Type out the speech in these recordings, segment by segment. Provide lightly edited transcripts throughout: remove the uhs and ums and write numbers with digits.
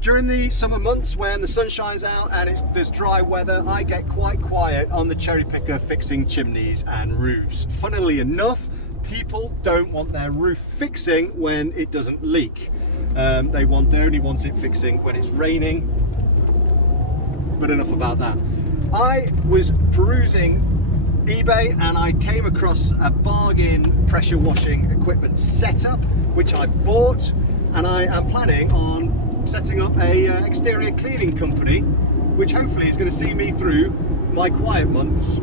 During the summer months when the sun shines out and there's dry weather, I get quite quiet on the cherry picker fixing chimneys and roofs. Funnily enough, people don't want their roof fixing when it doesn't leak. They only want it fixing when it's raining. But enough about that. I was perusing eBay and I came across a bargain pressure washing equipment setup, which I bought, and I am planning on setting up a exterior cleaning company, which hopefully is going to see me through my quiet months.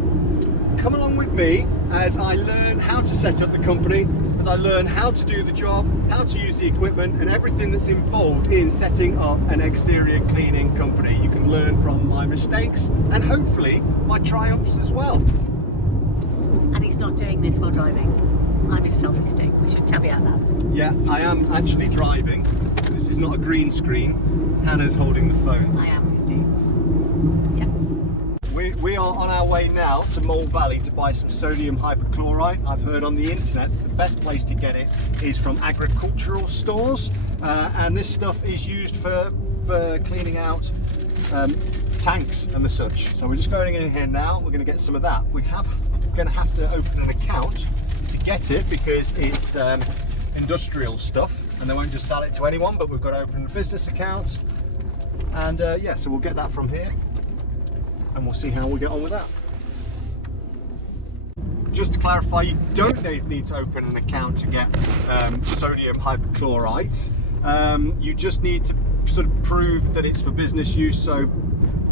Come along with me as I learn how to set up the company, as I learn how to do the job, how to use the equipment, and everything that's involved in setting up an exterior cleaning company. You can learn from my mistakes and hopefully my triumphs as well. And he's not doing this while driving. I'm his selfie stick. We should caveat that. Yeah, I am actually driving. This is not a green screen. Hannah's holding the phone. I am indeed. Yeah. We are on our way now to Mole Valley to buy some sodium hypochlorite. I've heard on the internet the best place to get it is from agricultural stores, and this stuff is used for cleaning out tanks and the such. So we're just going in here now. We're going to get some of that. We're going to have to open an account to get it because it's industrial stuff and they won't just sell it to anyone, but we've got to open a business account, and yeah, so we'll get that from here and we'll see how we get on with that. Just to clarify, you don't need to open an account to get sodium hypochlorite. You just need to sort of prove that it's for business use, so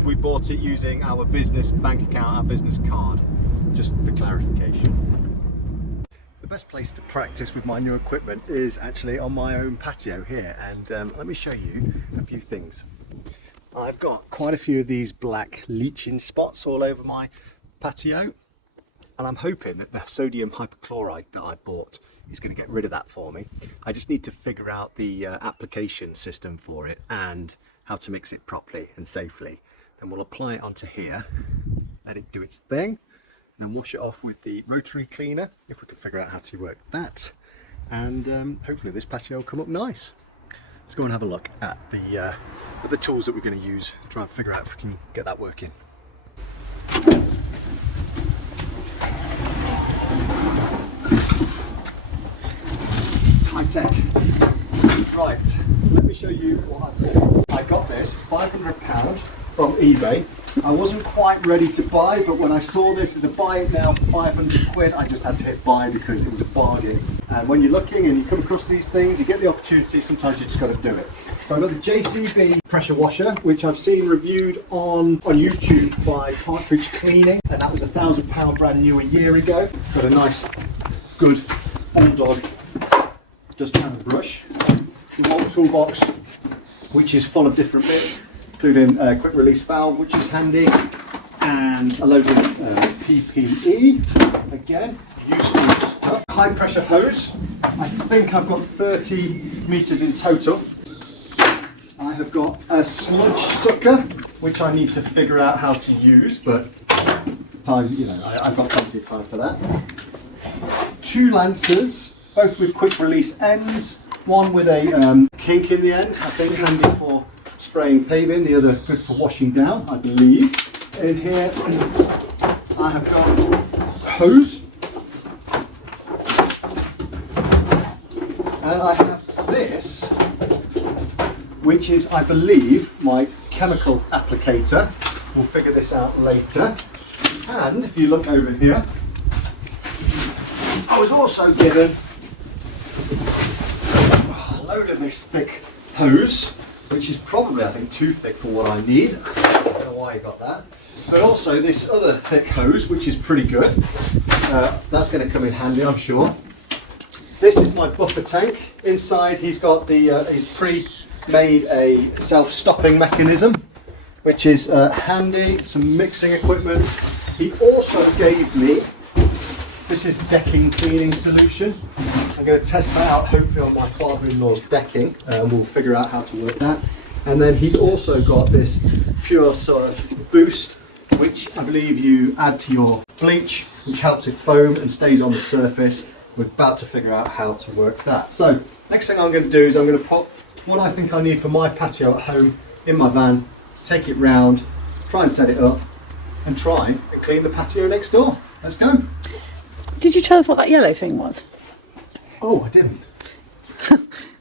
we bought it using our business bank account, our business card, just for clarification. The best place to practice with my new equipment is actually on my own patio here, and let me show you a few things. I've got quite a few of these black leaching spots all over my patio, and I'm hoping that the sodium hypochlorite that I bought is going to get rid of that for me. I just need to figure out the application system for it and how to mix it properly and safely. Then we'll apply it onto here, let it do its thing, and wash it off with the rotary cleaner if we can figure out how to work that, and hopefully this patio will come up nice. Let's go and have a look at the tools that we're going to use to try and figure out if we can get that working. High tech. Right, let me show you what I bought. I got this £500 from eBay. I wasn't quite ready to buy, but when I saw this as a buy it now for 500 quid, I just had to hit buy because it was a bargain. And when you're looking and you come across these things, you get the opportunity, sometimes you just got to do it. So I've got the JCB pressure washer, which I've seen reviewed on YouTube by Partridge Cleaning, and that was £1,000 brand new a year ago. Got a nice, good old dog dustpan brush. The Walt toolbox, which is full of different bits, including a quick release valve, which is handy, and a load of PPE, again, useful stuff. High pressure hose, I think I've got 30 metres in total. I have got a sludge sucker, which I need to figure out how to use, but time, I've got plenty of time for that. 2 lancers, both with quick release ends, one with a kink in the end, I think handy for spraying paving, the other good for washing down, I believe. In here I have got a hose, and I have this, which is, I believe, my chemical applicator. We'll figure this out later. And if you look over here, I was also given a load of this thick hose, which is probably, I think, too thick for what I need. I don't know why I got that. But also this other thick hose, which is pretty good. That's going to come in handy, I'm sure. This is my buffer tank. Inside he's got he's pre-made a self-stopping mechanism, which is handy. Some mixing equipment. He also gave me, this is decking cleaning solution. I'm going to test that out hopefully on my father-in-law's decking, and we'll figure out how to work that. And then he's also got this Pure Surf Boost, which I believe you add to your bleach, which helps it foam and stays on the surface. We're about to figure out how to work that. So next thing I'm going to do is I'm going to put what I think I need for my patio at home in my van, take it round, try and set it up, and try and clean the patio next door. Let's go. Did you tell us what that yellow thing was? Oh, I didn't.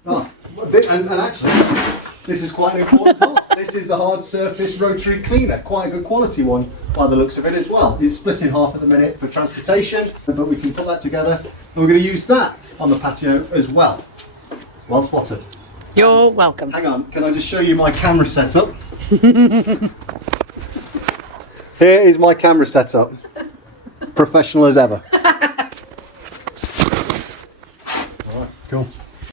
And actually, this is quite an important part. This is the hard surface rotary cleaner, quite a good quality one by the looks of it as well. It's split in half at the minute for transportation, but we can put that together and we're going to use that on the patio as well. Well spotted. You're welcome. Hang on, can I just show you my camera setup? Here is my camera setup. Professional as ever. Alright, cool.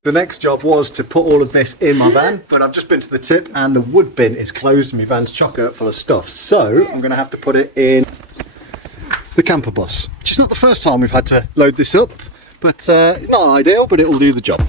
The next job was to put all of this in my van, but I've just been to the tip and the wood bin is closed and my van's chock-a full of stuff. So I'm going to have to put it in the camper bus, which is not the first time we've had to load this up, but not ideal, but it will do the job.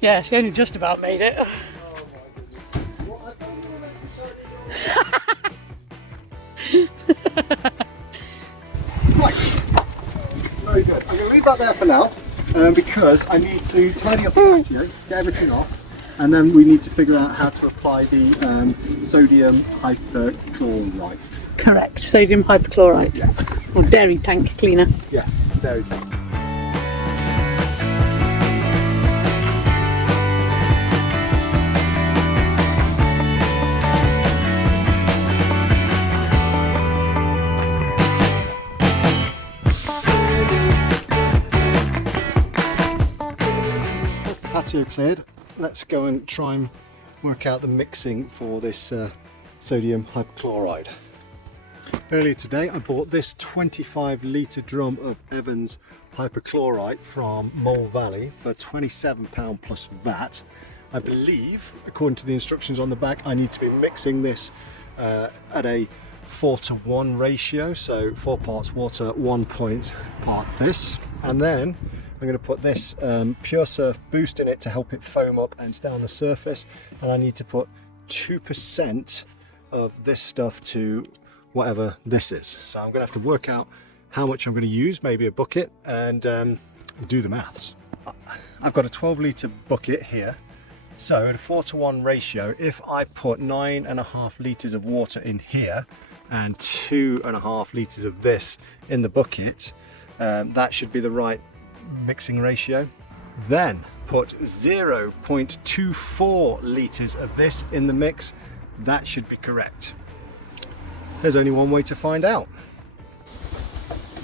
Yeah, she only just about made it. Right, very good. I'm going to leave that there for now because I need to tidy up the patio, get everything off, and then we need to figure out how to apply the sodium hypochlorite. Correct, sodium hypochlorite. Yes. Or dairy tank cleaner. Yes, there it is. Patio cleared. Let's go and try and work out the mixing for this sodium hypochlorite. Earlier today I bought this 25 litre drum of Evans hypochlorite from Mole Valley for £27 plus VAT. I believe, according to the instructions on the back, I need to be mixing this at a 4:1 ratio, so 4 parts water, 1 part this, and then I'm going to put this Pure Surf Boost in it to help it foam up and down the surface, and I need to put 2% of this stuff to whatever this is. So I'm going to have to work out how much I'm going to use, maybe a bucket, and do the maths. I've got a 12 litre bucket here, so at a 4:1 ratio, if I put 9.5 litres of water in here and 2.5 litres of this in the bucket, that should be the right mixing ratio. Then put 0.24 litres of this in the mix. That should be correct. There's only one way to find out.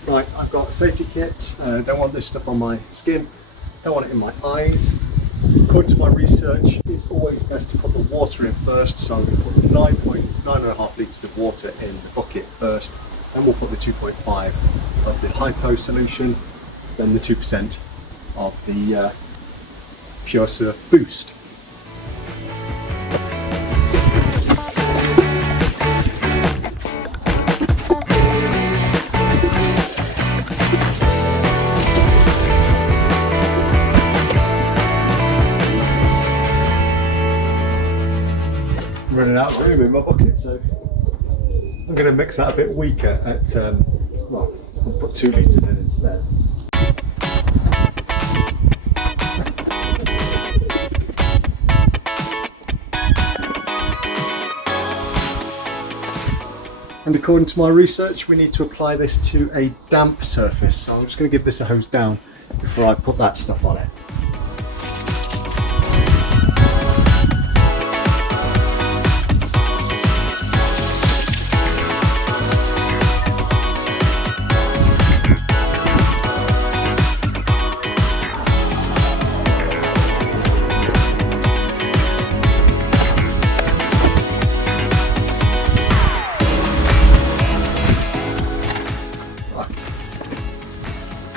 Right, I've got a safety kit. Don't want this stuff on my skin, don't want it in my eyes. According to my research, it's always best to put the water in first, so I'm going to put 9.5 litres of water in the bucket first, then we'll put the 2.5 of the hypo solution, then the 2% of the Pure Surf Boost. I'm running out of room in my bucket, so I'm going to mix that a bit weaker at, well, I'll put 2 litres in instead. And according to my research, we need to apply this to a damp surface. So I'm just going to give this a hose down before I put that stuff on it.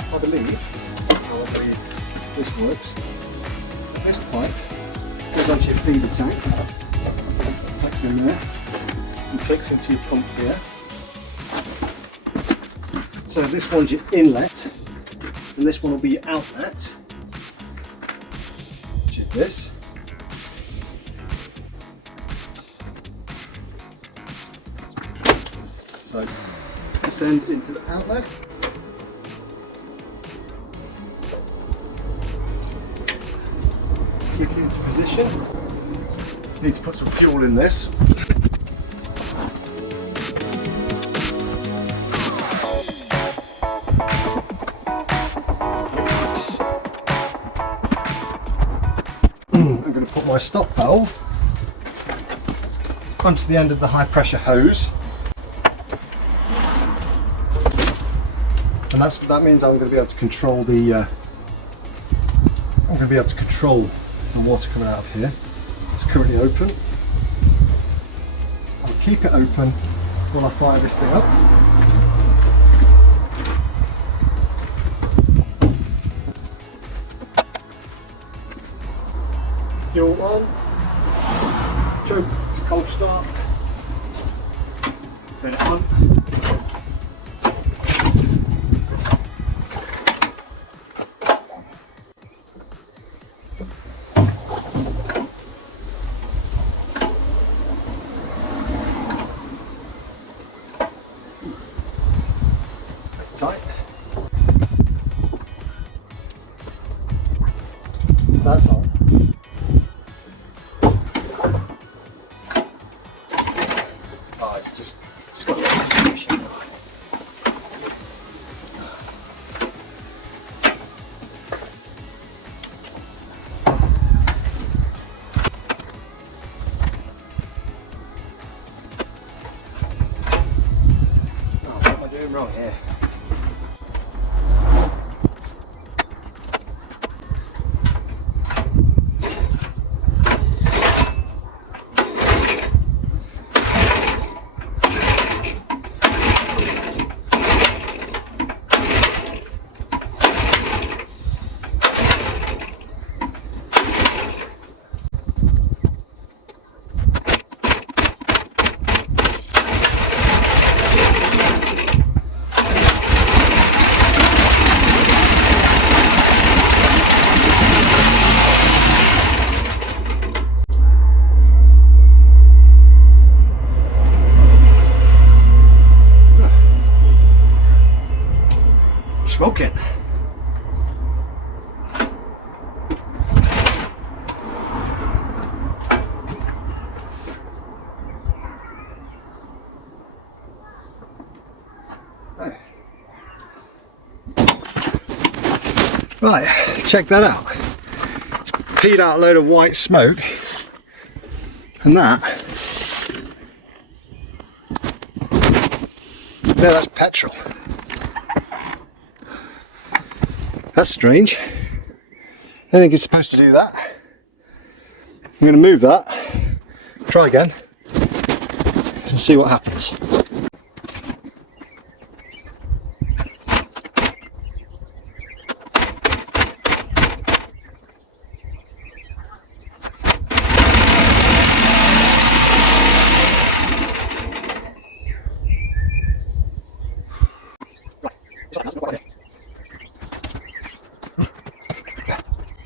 I believe this works. This pipe goes onto your feeder tank, tucks in there, and clicks into your pump here. So this one's your inlet, and this one will be your outlet, which is this. So this end into the outlet. Click into position. Need to put some fuel in this. I'm going to put my stop valve onto the end of the high pressure hose, and that means I'm going to be able to control the water coming out of here. It's currently open. I'll keep it open while I fire this thing up. Fuel on, choke to cold start, turn it on. That's tight. That's on. Wrong here. Smoking. Right, check that out. It's peed out a load of white smoke, and that's petrol. That's strange. I think it's supposed to do that. I'm going to move that, try again, and see what happens.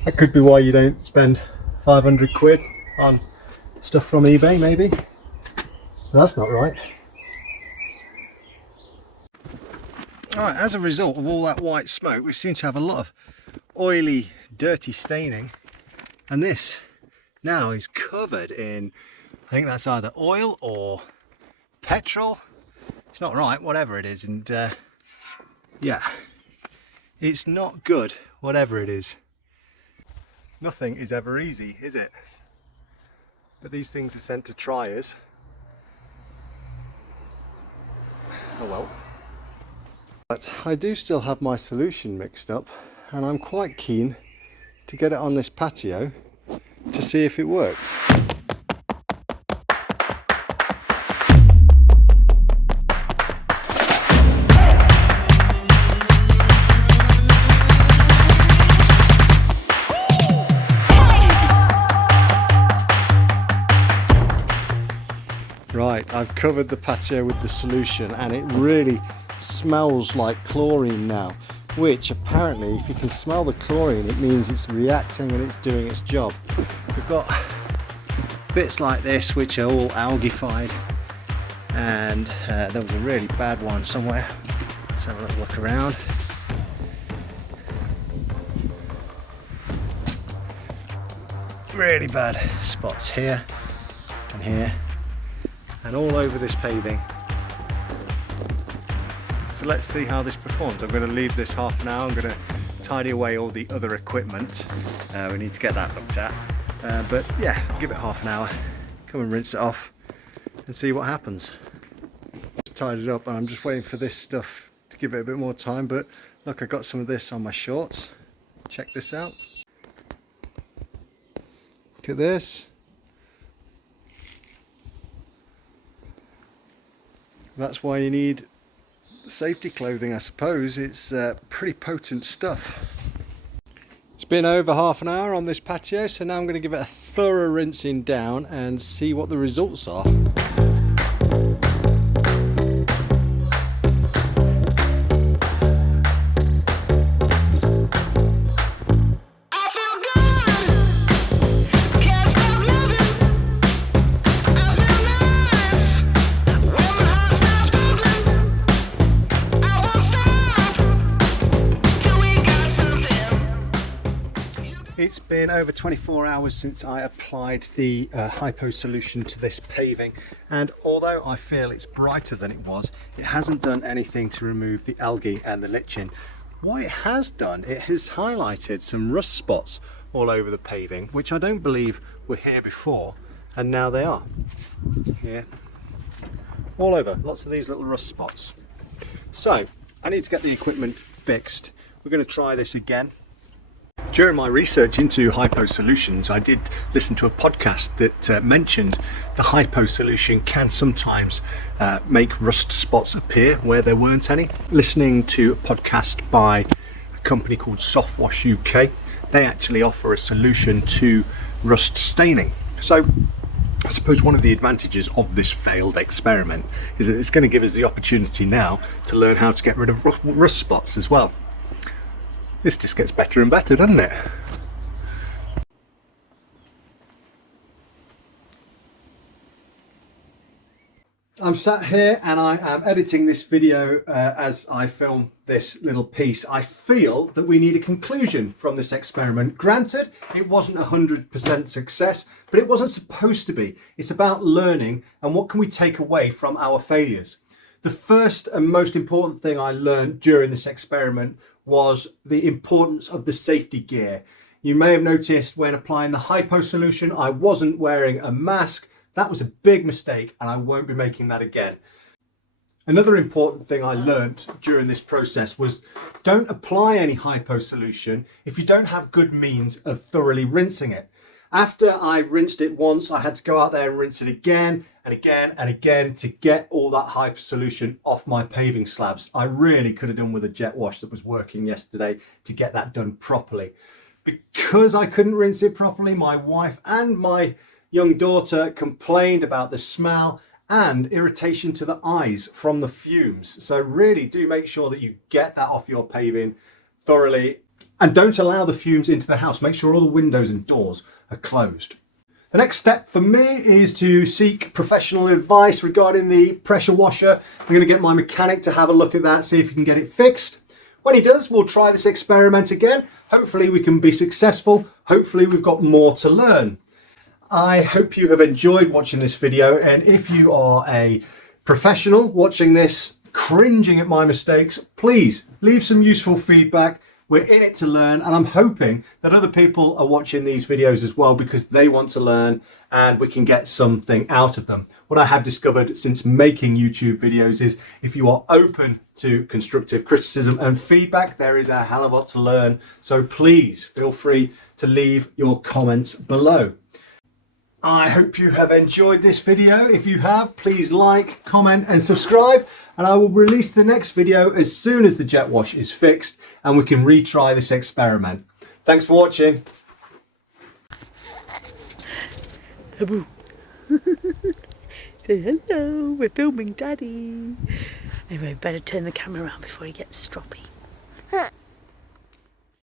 That could be why you don't spend 500 quid on stuff from eBay, maybe. That's not right. Alright, as a result of all that white smoke, we seem to have a lot of oily, dirty staining, and this now is covered in, I think that's either oil or petrol. It's not right, whatever it is, and yeah, it's not good, whatever it is. Nothing is ever easy, is it? But these things are sent to triers. Oh well. But I do still have my solution mixed up, and I'm quite keen to get it on this patio to see if it works. Right, I've covered the patio with the solution, and it really smells like chlorine now, which apparently, if you can smell the chlorine, it means it's reacting and it's doing its job. We've got bits like this which are all algified, and there was a really bad one somewhere. Let's have a little look around. Really bad spots here and here and all over this paving. So let's see how this performs. I'm going to leave this half an hour. I'm going to tidy away all the other equipment. We need to get that looked at. But yeah, give it half an hour. Come and rinse it off and see what happens. Just tied it up and I'm just waiting for this stuff to give it a bit more time. But look, I got some of this on my shorts. Check this out. Look at this. That's why you need safety clothing, I suppose. It's pretty potent stuff. It's been over half an hour on this patio, so now I'm going to give it a thorough rinsing down and see what the results are. It's been over 24 hours since I applied the hypo solution to this paving, and although I feel it's brighter than it was, it hasn't done anything to remove the algae and the lichen. What it has done, it has highlighted some rust spots all over the paving, which I don't believe were here before, and now they are. Here, all over, lots of these little rust spots. So I need to get the equipment fixed. We're going to try this again. During my research into hypo solutions, I did listen to a podcast that mentioned the hypo solution can sometimes make rust spots appear where there weren't any. Listening to a podcast by a company called Softwash UK, they actually offer a solution to rust staining. So I suppose one of the advantages of this failed experiment is that it's going to give us the opportunity now to learn how to get rid of rust spots as well. This just gets better and better, doesn't it? I'm sat here and I am editing this video as I film this little piece. I feel that we need a conclusion from this experiment. Granted, it wasn't 100% success, but it wasn't supposed to be. It's about learning and what can we take away from our failures. The first and most important thing I learned during this experiment was the importance of the safety gear. You may have noticed when applying the hypo solution, I wasn't wearing a mask. That was a big mistake and I won't be making that again. Another important thing I learned during this process was don't apply any hypo solution if you don't have good means of thoroughly rinsing it. After I rinsed it once, I had to go out there and rinse it again and again and again to get all that hypo solution off my paving slabs. I really could have done with a jet wash that was working yesterday to get that done properly. Because I couldn't rinse it properly, my wife and my young daughter complained about the smell and irritation to the eyes from the fumes. So really do make sure that you get that off your paving thoroughly and don't allow the fumes into the house. Make sure all the windows and doors are closed. The next step for me is to seek professional advice regarding the pressure washer. I'm going to get my mechanic to have a look at that, see if he can get it fixed. When he does, we'll try this experiment again. Hopefully we can be successful. Hopefully we've got more to learn. I hope you have enjoyed watching this video, and if you are a professional watching this, cringing at my mistakes, please leave some useful feedback. We're in it to learn, and I'm hoping that other people are watching these videos as well because they want to learn and we can get something out of them. What I have discovered since making YouTube videos is if you are open to constructive criticism and feedback, there is a hell of a lot to learn. So please feel free to leave your comments below. I hope you have enjoyed this video. If you have, please like, comment and subscribe, and I will release the next video as soon as the jet wash is fixed and we can retry this experiment. Thanks for watching. Say hello, we're filming Daddy. Anyway, better turn the camera around before he gets stroppy.